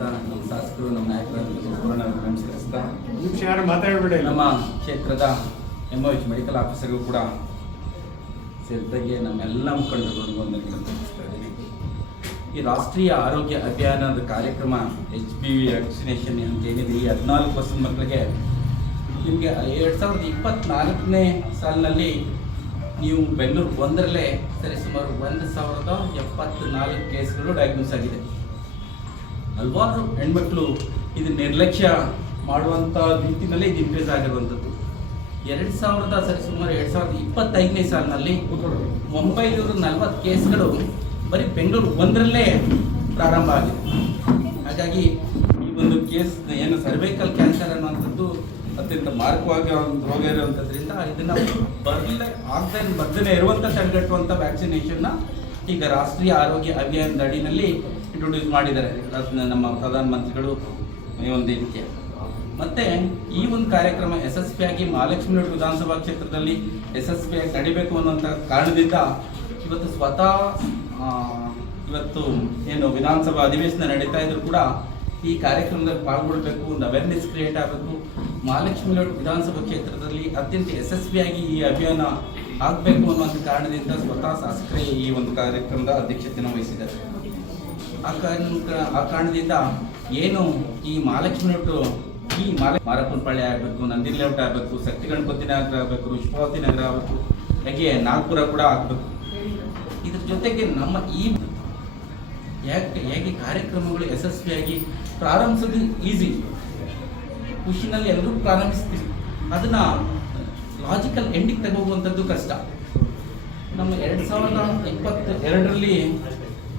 ಅಂತ ನಮ್ಮ ಶಾಸಕರು ನಮ್ಮ ನಾಯಕರು ನಮಸ್ಕರಿಸ್ತಾ ನಮ್ಮ ಕ್ಷೇತ್ರದ MOH ಮೆಡಿಕಲ್ ಆಫೀಸರ್ಗೂ ಕೂಡ ಸೇರಿದಾಗೆ ನಮ್ಮೆಲ್ಲ ಮುಖಂಡರು ತಿಳಿಸ್ತಾ ಇದ್ದೀನಿ. ಈ ರಾಷ್ಟ್ರೀಯ ಆರೋಗ್ಯ ಅಭಿಯಾನದ ಕಾರ್ಯಕ್ರಮ HPV ವ್ಯಾಕ್ಸಿನೇಷನ್ ಅಂತ ಏನಿದೆ, ಈ 14 ವರ್ಷದ ಮಕ್ಕಳಿಗೆ ನಿಮಗೆ 2024ನೇ ಸಾಲಿನಲ್ಲಿ ನೀವು ಬೆಂಗಳೂರು ಒಂದರಲ್ಲೇ ಸರಿಸುಮಾರು 1074 ಕೇಸ್ಗಳು ಡಯಾಗ್ನೋಸ್ ಆಗಿದೆ. ಹಲವಾರು ಹೆಣ್ಮಕ್ಳು ಇದು ನಿರ್ಲಕ್ಷ್ಯ ಮಾಡುವಂಥ ರೀತಿಯಲ್ಲಿ ಇದು ಇನ್ಕ್ರೀಸ್ ಆಗಿರುವಂಥದ್ದು. 2025ನೇ ಸಾಲಿನಲ್ಲಿ 940 ಕೇಸ್ಗಳು ಬರೀ ಬೆಂಗಳೂರು ಒಂದರಲ್ಲೇ ಪ್ರಾರಂಭ ಆಗಿದೆ. ಹಾಗಾಗಿ ಈ ಒಂದು ಕೇಸ್ ಏನು ಸರ್ವೈಕಲ್ ಕ್ಯಾನ್ಸರ್ ಅನ್ನುವಂಥದ್ದು ಅತ್ಯಂತ ಮಾರಕವಾಗಿ ಒಂದು ರೋಗ ಇರುವಂಥದ್ರಿಂದ ಇದನ್ನು ಬರ್ದೇ ಇರುವಂಥ ತಡೆಗಟ್ಟುವಂಥ ವ್ಯಾಕ್ಸಿನೇಷನ್ನ ಈಗ ರಾಷ್ಟ್ರೀಯ ಆರೋಗ್ಯ ಅಭಿಯಾನದ ಅಡಿನಲ್ಲಿ ಇಂಟ್ರೊಡ್ಯೂಸ್ ಮಾಡಿದ್ದಾರೆ ನಮ್ಮ ಪ್ರಧಾನಮಂತ್ರಿಗಳು ಈ ಒಂದು ಇದಕ್ಕೆ. ಮತ್ತು ಈ ಒಂದು ಕಾರ್ಯಕ್ರಮ ಯಶಸ್ವಿಯಾಗಿ ಮಹಾಲಕ್ಷ್ಮಿ ಲೇಔಟ್ ವಿಧಾನಸಭಾ ಕ್ಷೇತ್ರದಲ್ಲಿ ಯಶಸ್ವಿಯಾಗಿ ನಡಿಬೇಕು ಅನ್ನುವಂಥ ಕಾರಣದಿಂದ ಇವತ್ತು ಸ್ವತಃ ಇವತ್ತು ಏನು ವಿಧಾನಸಭಾ ಅಧಿವೇಶನ ನಡೀತಾ ಇದ್ರು ಕೂಡ ಈ ಕಾರ್ಯಕ್ರಮದಲ್ಲಿ ಪಾಲ್ಗೊಳ್ಬೇಕು, ಒಂದು ಅವೇರ್ನೆಸ್ ಕ್ರಿಯೇಟ್ ಆಗಬೇಕು, ಮಹಾಲಕ್ಷ್ಮಿ ಲೇಔಟ್ ವಿಧಾನಸಭಾ ಕ್ಷೇತ್ರದಲ್ಲಿ ಅತ್ಯಂತ ಯಶಸ್ವಿಯಾಗಿ ಈ ಅಭಿಯಾನ ಆಗಬೇಕು ಅನ್ನುವಂಥ ಕಾರಣದಿಂದ ಸ್ವತಃ ಶಾಸಕರೇ ಈ ಒಂದು ಕಾರ್ಯಕ್ರಮದ ಅಧ್ಯಕ್ಷತೆಯನ್ನು ವಹಿಸಿದ್ದಾರೆ. ಆ ಕಾರಣದಿಂದ ಏನು ಈ ಮಹಾಲಕ್ಷ್ಮಿ ಲೇಔಟ್ ಈ ಮಾರಪ್ಪನಪಾಳ್ಯ ಆಗಬೇಕು, ನಂದಿನಿ ಲೇಔಟ್ ಆಗಬೇಕು, ಶಕ್ತಿ ಗಣಪತಿ ನಗರ ಆಗಬೇಕು, ಋಷಭಾವತಿ ನಗರ ಆಗಬೇಕು, ಹಾಗೆ ನಾಗ್ಪುರ ಕೂಡ ಆಗಬೇಕು. ಇದ್ರ ಜೊತೆಗೆ ನಮ್ಮ ಈ ಹೇಗೆ ಕಾರ್ಯಕ್ರಮಗಳು ಯಶಸ್ವಿಯಾಗಿ ಪ್ರಾರಂಭಿಸೋದು ಈಸಿ, ಖುಷಿನಲ್ಲಿ ಎಲ್ಲರೂ ಪ್ರಾರಂಭಿಸ್ತೀವಿ, ಅದನ್ನು ಲಾಜಿಕಲ್ ಎಂಡಿಗೆ ತಗೋಗುವಂಥದ್ದು ಕಷ್ಟ. ನಮ್ಮ 2022ರಲ್ಲಿ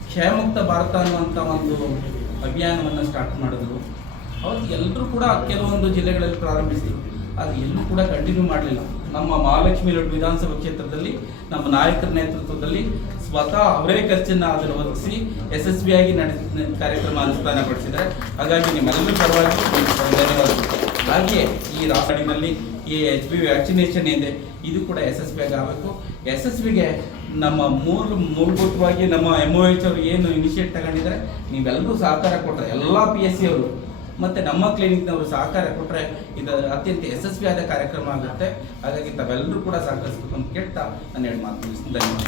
ಕ್ಷಯಮುಕ್ತ ಭಾರತ ಅನ್ನುವಂಥ ಒಂದು ಅಭಿಯಾನವನ್ನು ಸ್ಟಾರ್ಟ್ ಮಾಡಿದ್ರು. ಅವತ್ತು ಎಲ್ಲರೂ ಕೂಡ ಕೆಲವೊಂದು ಜಿಲ್ಲೆಗಳಲ್ಲಿ ಪ್ರಾರಂಭಿಸ್ತೀವಿ, ಅದು ಎಲ್ಲೂ ಕೂಡ ಕಂಟಿನ್ಯೂ ಮಾಡಲಿಲ್ಲ. ನಮ್ಮ ಮಹಾಲಕ್ಷ್ಮಿ ಲೇಔಟ್ ವಿಧಾನಸಭಾ ಕ್ಷೇತ್ರದಲ್ಲಿ ನಮ್ಮ ನಾಯಕರ ನೇತೃತ್ವದಲ್ಲಿ ಸ್ವತಃ ಅವರೇ ಖರ್ಚನ್ನು ಅದನ್ನು ಒದಗಿಸಿ ಯಶಸ್ವಿಯಾಗಿ ಕಾರ್ಯಕ್ರಮ ಅನುಷ್ಠಾನಗೊಳಿಸಿದ್ದಾರೆ. ಹಾಗಾಗಿ ನಿಮ್ಮೆಲ್ಲರೂ ಪರವಾಗಿ ಧನ್ಯವಾದಗಳು. ಹಾಗೆಯೇ ಈ ರಾಷ್ಟ್ರದಲ್ಲಿ ಈ HPV ವ್ಯಾಕ್ಸಿನೇಷನ್ ಇದೆ, ಇದು ಕೂಡ ಯಶಸ್ವಿಯಾಗಿ ಆಗಬೇಕು. ಯಶಸ್ವಿಗೆ ನಮ್ಮ ಮೂಲಭೂತವಾಗಿ ನಮ್ಮ MOH ಅವರು ಏನು ಇನಿಷಿಯೇಟ್ ತಗೊಂಡಿದ್ದಾರೆ, ನೀವೆಲ್ಲರೂ ಸಹಕಾರ ಕೊಟ್ಟರೆ, ಎಲ್ಲ PSC ಅವರು ಮತ್ತು ನಮ್ಮ ಕ್ಲಿನಿಕ್ನವರು ಸಹಕಾರ ಕೊಟ್ಟರೆ ಇದು ಅತ್ಯಂತ ಯಶಸ್ವಿಯಾದ ಕಾರ್ಯಕ್ರಮ ಆಗುತ್ತೆ. ಹಾಗಾಗಿ ತಾವೆಲ್ಲರೂ ಕೂಡ ಸಹಕರಿಸಬೇಕು ಅಂತ ಕೇಳ್ತಾ ನಾನು 2 ಮಾತು ಮುಗಿಸ್ತೀನಿ. ಧನ್ಯವಾದ.